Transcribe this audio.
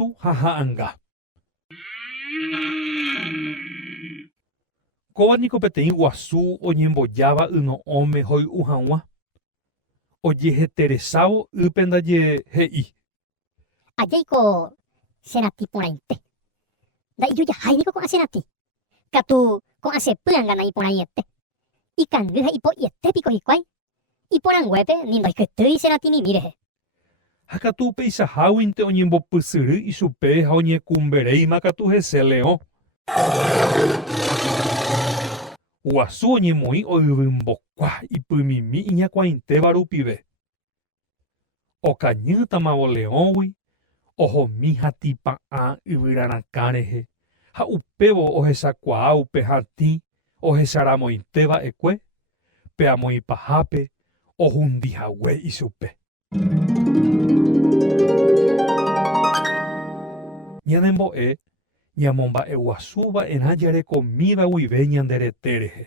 guasu ha ha'anga. Kóvaniko peteĩ guasu oñembojáva yno'õme hoy'u hag̃ua. Ojeheteresávo ype ndaje he'i. Ajéiko cherati porãite. Nda'ijujaháiniko ko'ã cherati. Katu ko'ã chepy'angana iporãiete. Ikangy ha ipo'ietépiko hikuái. Iporãnguépe ni ndoikytýi cherati rehe. Ha katu upeichaháguinte oñembopysyry ichupe ha oñekumberéima katu hese Leõ. Guasu oñemoĩ oyvymbokuaa ipymimi iñakuãitéva rupive. Okañýtamavo Leõgui, ohomi hatĩpa'ã yvyrarakã rehe ha upévo ohechakuaa upe hatĩ ohecharamoiteva'ekue pe amói pahápe ohundihague ichupe. Ñanembo'e ñamomba'eguasúva erã jarekomíva guive ñanderete rehe.